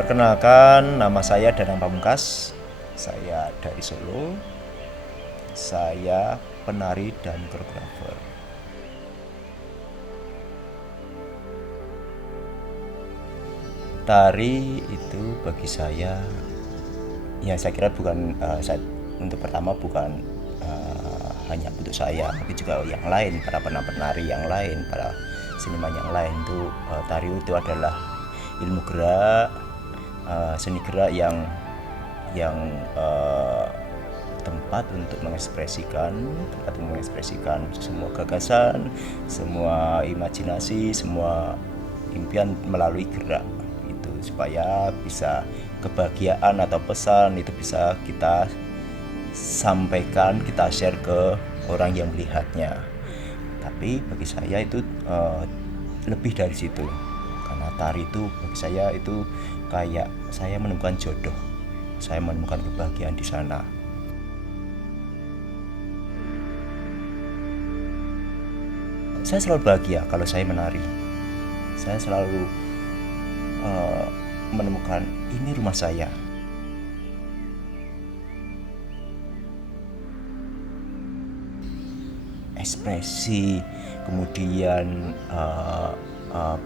Perkenalkan, nama saya Danang Pamungkas. Saya dari Solo. Saya penari dan koreografer. Tari itu bagi saya, ya saya kira bukan untuk pertama bukan hanya untuk saya, tapi juga yang lain, para penari yang lain, para seniman yang lain itu tari itu adalah ilmu gerak, seni gerak yang tempat untuk mengekspresikan semua gagasan, semua imajinasi, semua impian melalui gerak itu, supaya bisa kebahagiaan atau pesan itu bisa kita sampaikan, kita share ke orang yang melihatnya. Tapi bagi saya itu lebih dari situ, karena tari itu bagi saya itu kayak saya menemukan jodoh, saya menemukan kebahagiaan di sana. Saya selalu bahagia kalau saya menari. Saya selalu menemukan ini rumah saya. Ekspresi, kemudian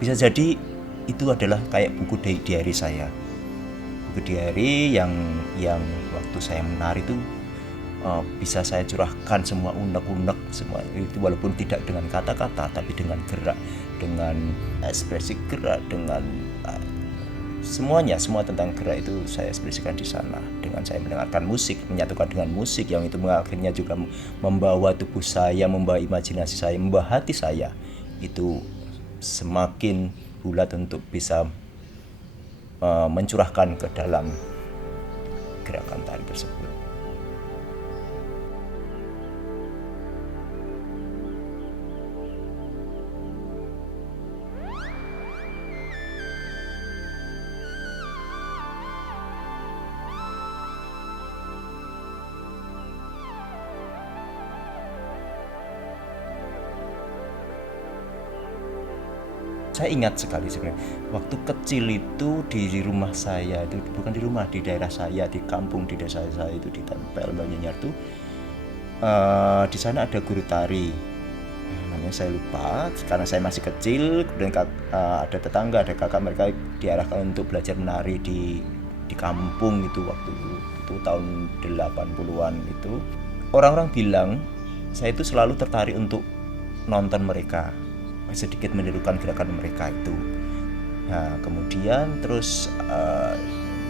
bisa jadi itu adalah kayak buku diary saya. Buku diary yang waktu saya menari itu bisa saya curahkan semua unek-unek, semua itu, walaupun tidak dengan kata-kata tapi dengan gerak, dengan ekspresi gerak, dengan semuanya, semua tentang gerak itu saya ekspresikan di sana. Dengan saya mendengarkan musik, menyatukan dengan musik yang itu akhirnya juga membawa tubuh saya, membawa imajinasi saya, membawa hati saya itu semakin bulat untuk bisa mencurahkan ke dalam gerakan tari tersebut. Saya ingat sekali sebenarnya, waktu kecil itu di rumah saya, itu bukan di rumah, di daerah saya, di kampung di desa saya itu di Tempel Banyunyar itu di sana ada guru tari, namanya saya lupa karena saya masih kecil. Kemudian ada tetangga, ada kakak, mereka diarahkan untuk belajar menari di kampung itu waktu itu tahun 80-an itu. Orang-orang bilang saya itu selalu tertarik untuk nonton mereka, sedikit menirukan gerakan mereka itu. Nah kemudian terus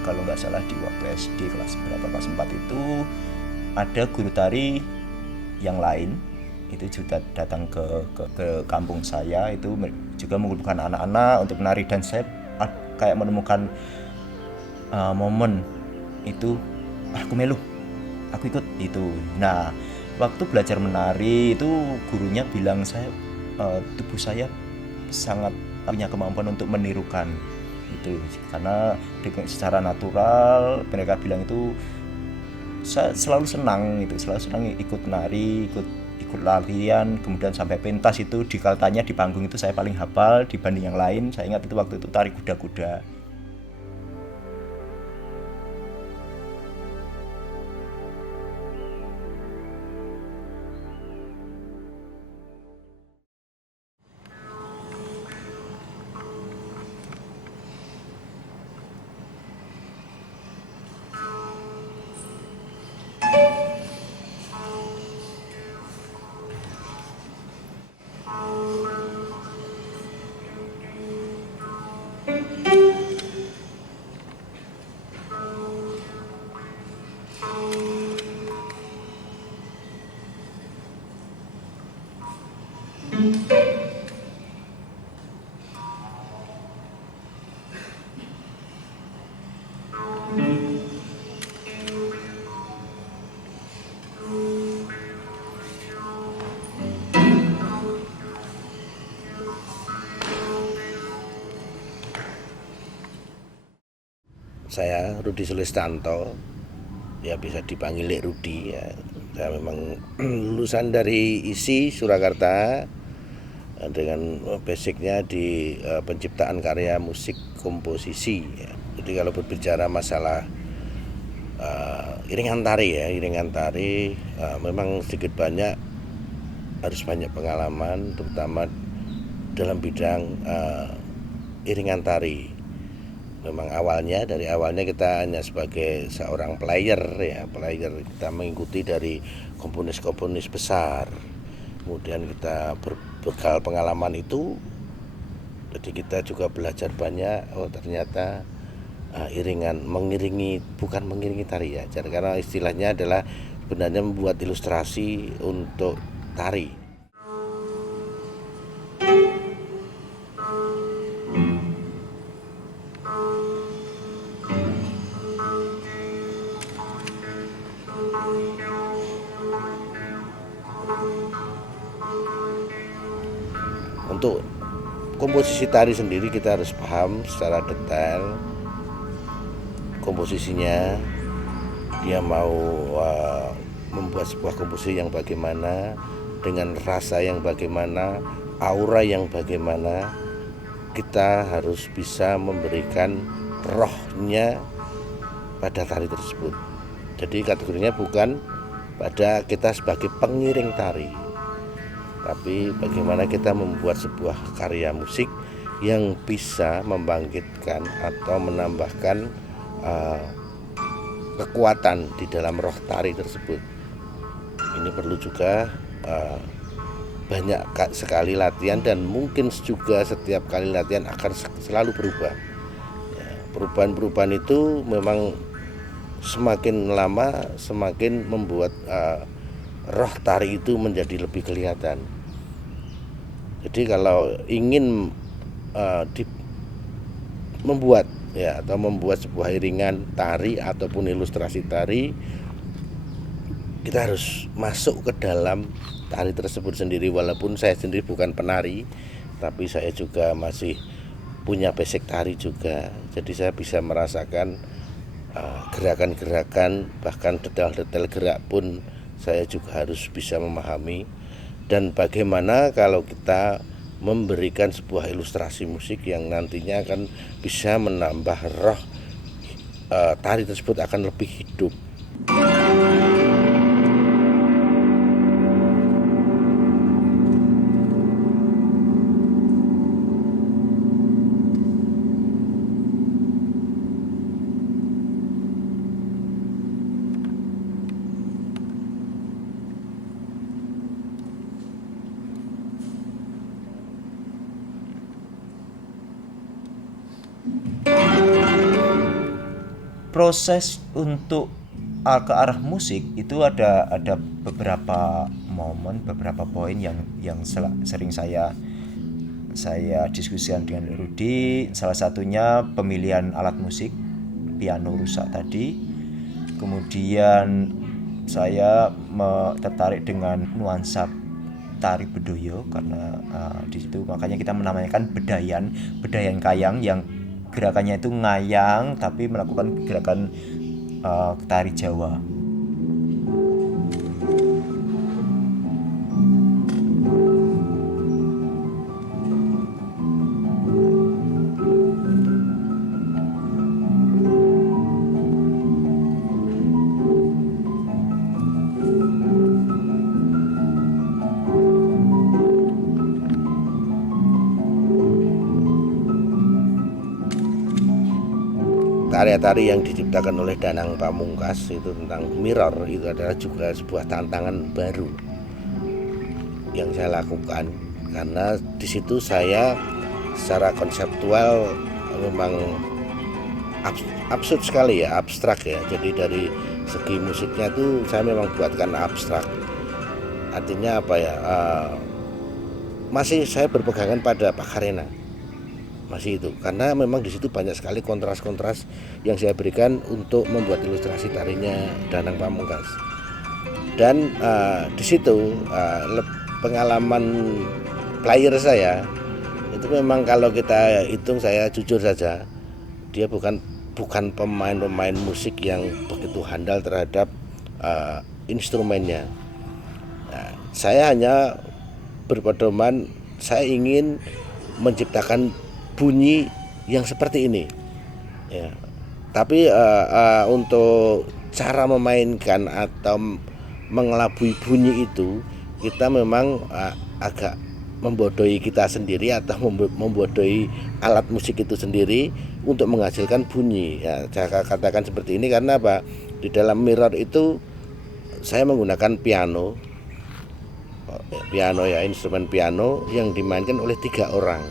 kalau nggak salah di waktu SD kelas berapa, kelas 4 itu ada guru tari yang lain itu juga datang ke kampung saya, itu juga mengumpulkan anak-anak untuk menari, dan saya kayak menemukan momen itu, aku melu, aku ikut itu. Nah waktu belajar menari itu gurunya bilang saya tubuh saya sangat punya kemampuan untuk menirukan itu, karena secara natural mereka bilang itu. Saya selalu senang ikut nari, ikut latihan, kemudian sampai pentas itu di kaltanya di panggung itu saya paling hafal dibanding yang lain. Saya ingat itu waktu itu tari kuda-kuda. Saya Rudi Sulistanto, ya bisa dipanggil Lek Rudi ya. Saya memang lulusan dari ISI Surakarta dengan basicnya di penciptaan karya musik komposisi ya. Jadi kalau berbicara masalah iringan tari memang sedikit banyak harus banyak pengalaman, terutama dalam bidang iringan tari. Memang dari awalnya kita hanya sebagai seorang player kita mengikuti dari komponis-komponis besar. Kemudian kita berbekal pengalaman itu, jadi kita juga belajar banyak. Oh ternyata bukan mengiringi tari ya, karena istilahnya adalah sebenarnya membuat ilustrasi untuk tari. Untuk komposisi tari sendiri kita harus paham secara detail komposisinya. Dia mau membuat sebuah komposisi yang bagaimana, dengan rasa yang bagaimana, aura yang bagaimana. Kita harus bisa memberikan rohnya pada tari tersebut. Jadi kategorinya bukan pada kita sebagai pengiring tari, tapi bagaimana kita membuat sebuah karya musik yang bisa membangkitkan atau menambahkan kekuatan di dalam roh tari tersebut. Ini perlu juga banyak sekali latihan, dan mungkin juga setiap kali latihan akan selalu berubah. Perubahan-perubahan itu memang semakin lama semakin membuat roh tari itu menjadi lebih kelihatan. Jadi kalau ingin membuat sebuah iringan tari ataupun ilustrasi tari, kita harus masuk ke dalam tari tersebut sendiri. Walaupun saya sendiri bukan penari, tapi saya juga masih punya basic tari juga. Jadi saya bisa merasakan gerakan-gerakan, bahkan detail-detail gerak pun saya juga harus bisa memahami. Dan bagaimana kalau kita memberikan sebuah ilustrasi musik yang nantinya akan bisa menambah roh tari tersebut akan lebih hidup. Proses untuk ke arah musik itu ada beberapa momen, beberapa poin yang sering saya diskusikan dengan Rudy. Salah satunya pemilihan alat musik, piano rusak tadi. Kemudian saya tertarik dengan nuansa tari bedoyo, karena di situ makanya kita menamakan bedayan kayang, yang gerakannya itu ngayang tapi melakukan gerakan tari Jawa. Tari-tari yang diciptakan oleh Danang Pamungkas itu tentang mirror, itu adalah juga sebuah tantangan baru yang saya lakukan, karena di situ saya secara konseptual memang absurd sekali ya, abstrak ya. Jadi dari segi musiknya tuh saya memang buatkan abstrak. Artinya apa ya? Masih saya berpegangan pada Pakarena. Masih itu, karena memang di situ banyak sekali kontras-kontras yang saya berikan untuk membuat ilustrasi tarinya Danang Pamungkas. Dan di situ pengalaman player saya itu memang kalau kita hitung, saya jujur saja, dia bukan pemain musik yang begitu handal terhadap instrumennya. Nah, saya hanya berpedoman, saya ingin menciptakan bunyi yang seperti ini ya, Tapi untuk cara memainkan atau mengelabui bunyi itu kita memang agak membodohi kita sendiri atau membodohi alat musik itu sendiri untuk menghasilkan bunyi. Ya, saya katakan seperti ini karena apa? Di dalam Mirror itu saya menggunakan piano, ya, instrumen piano yang dimainkan oleh 3 orang.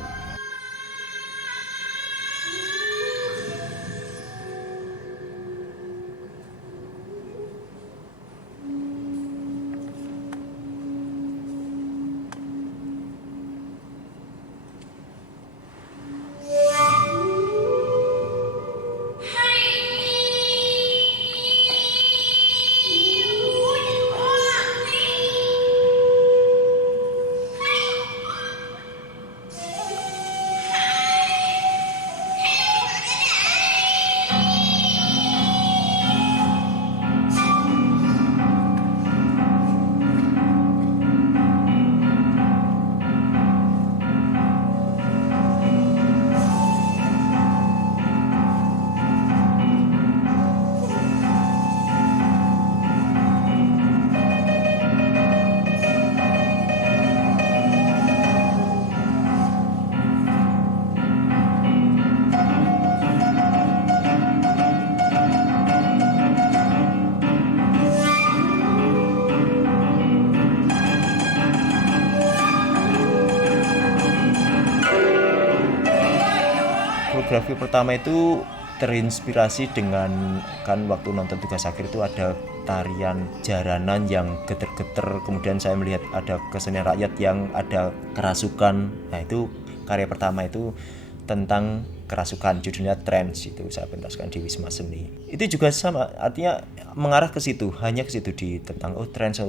Koreografi pertama itu terinspirasi dengan, kan waktu nonton Tugas Akhir itu ada tarian jaranan yang geter-geter, kemudian saya melihat ada kesenian rakyat yang ada kerasukan. Nah itu karya pertama itu tentang kerasukan, judulnya Trance, itu saya pentaskan di Wisma Seni. Itu juga sama, artinya mengarah ke situ, hanya ke situ, di tentang trance,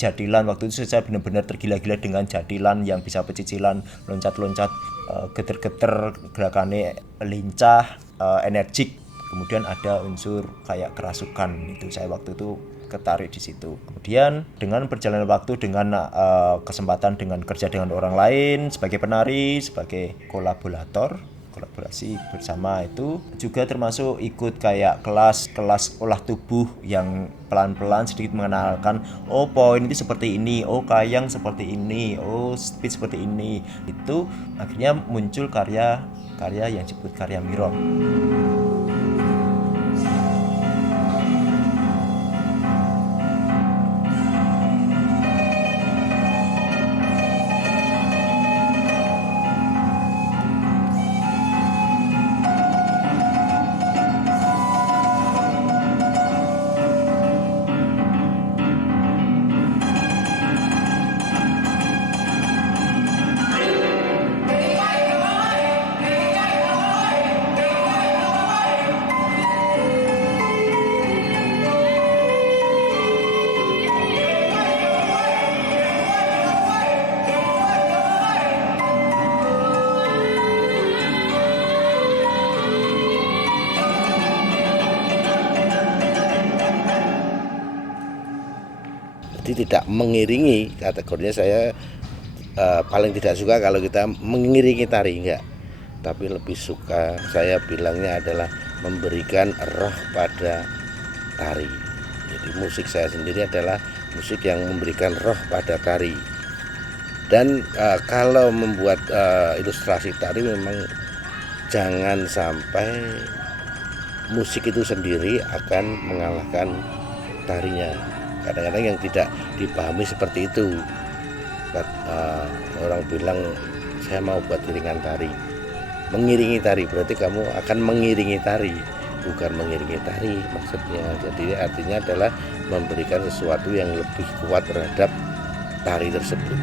jadilan. Waktu itu saya benar-benar tergila-gila dengan jadilan yang bisa pecicilan, loncat-loncat, geter-geter, gerakannya lincah, energik. Kemudian ada unsur kayak kerasukan, itu saya waktu itu ketarik di situ. Kemudian dengan perjalanan waktu, dengan kesempatan dengan kerja dengan orang lain sebagai penari, sebagai kolaborasi bersama, itu juga termasuk ikut kayak kelas olah tubuh yang pelan-pelan sedikit mengenalkan, oh poin itu seperti ini, oh kayang seperti ini, oh speed seperti ini. Itu akhirnya muncul karya yang disebut karya Mirror. Jadi tidak mengiringi, kategorinya saya paling tidak suka kalau kita mengiringi tari, enggak, tapi lebih suka, saya bilangnya adalah memberikan roh pada tari. Jadi musik saya sendiri adalah musik yang memberikan roh pada tari. Dan kalau membuat ilustrasi tari memang jangan sampai musik itu sendiri akan mengalahkan tarinya. Kadang-kadang yang tidak dipahami seperti itu, orang bilang saya mau buat iringan tari, mengiringi tari, berarti kamu akan mengiringi tari, bukan mengiringi tari maksudnya. Jadi artinya adalah memberikan sesuatu yang lebih kuat terhadap tari tersebut.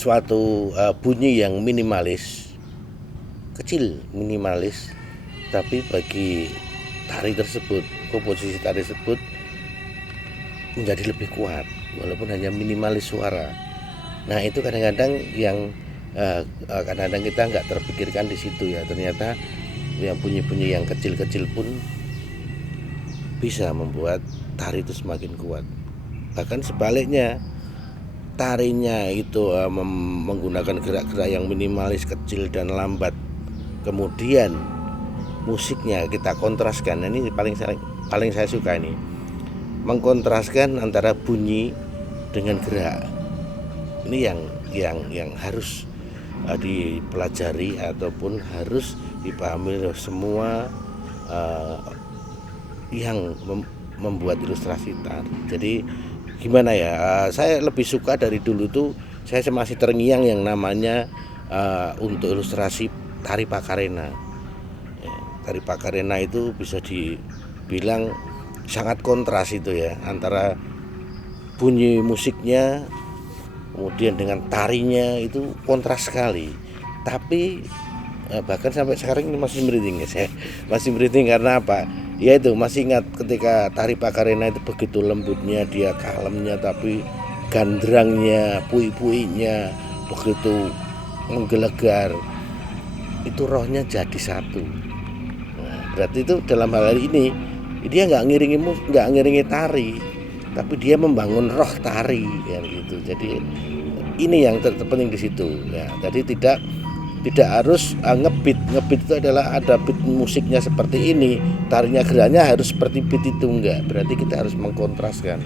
suatu bunyi yang minimalis, kecil, minimalis, tapi bagi tari tersebut, komposisi tari tersebut menjadi lebih kuat walaupun hanya minimalis suara. Nah itu kadang-kadang yang kadang-kadang kita nggak terpikirkan di situ ya, ternyata yang bunyi-bunyi yang kecil-kecil pun bisa membuat tari itu semakin kuat. Bahkan sebaliknya, tarinya itu menggunakan gerak-gerak yang minimalis, kecil dan lambat, kemudian musiknya kita kontraskan. Nah, ini paling saya suka ini, mengkontraskan antara bunyi dengan gerak. Ini yang harus dipelajari ataupun harus dipahami oleh semua yang membuat ilustrasi tari. Jadi gimana ya, saya lebih suka dari dulu tuh, saya masih terngiang yang namanya untuk ilustrasi tari Pakarena. Tari Pakarena itu bisa dibilang sangat kontras itu ya, antara bunyi musiknya kemudian dengan tarinya itu kontras sekali. Tapi bahkan sampai sekarang ini masih merinding ya, saya masih merinding karena apa? Ya itu masih ingat ketika tari Pakarena itu begitu lembutnya, dia kalemnya, tapi gandrangnya, pui-puinya begitu menggelegar, itu rohnya jadi satu. Nah, berarti itu dalam hal ini dia nggak ngiringi tari, tapi dia membangun roh tari ya gitu. Jadi ini yang terpenting di situ ya. Jadi tidak harus ngebeat itu adalah ada beat musiknya seperti ini, tarinya geraknya harus seperti beat itu, enggak. Berarti kita harus mengkontraskan.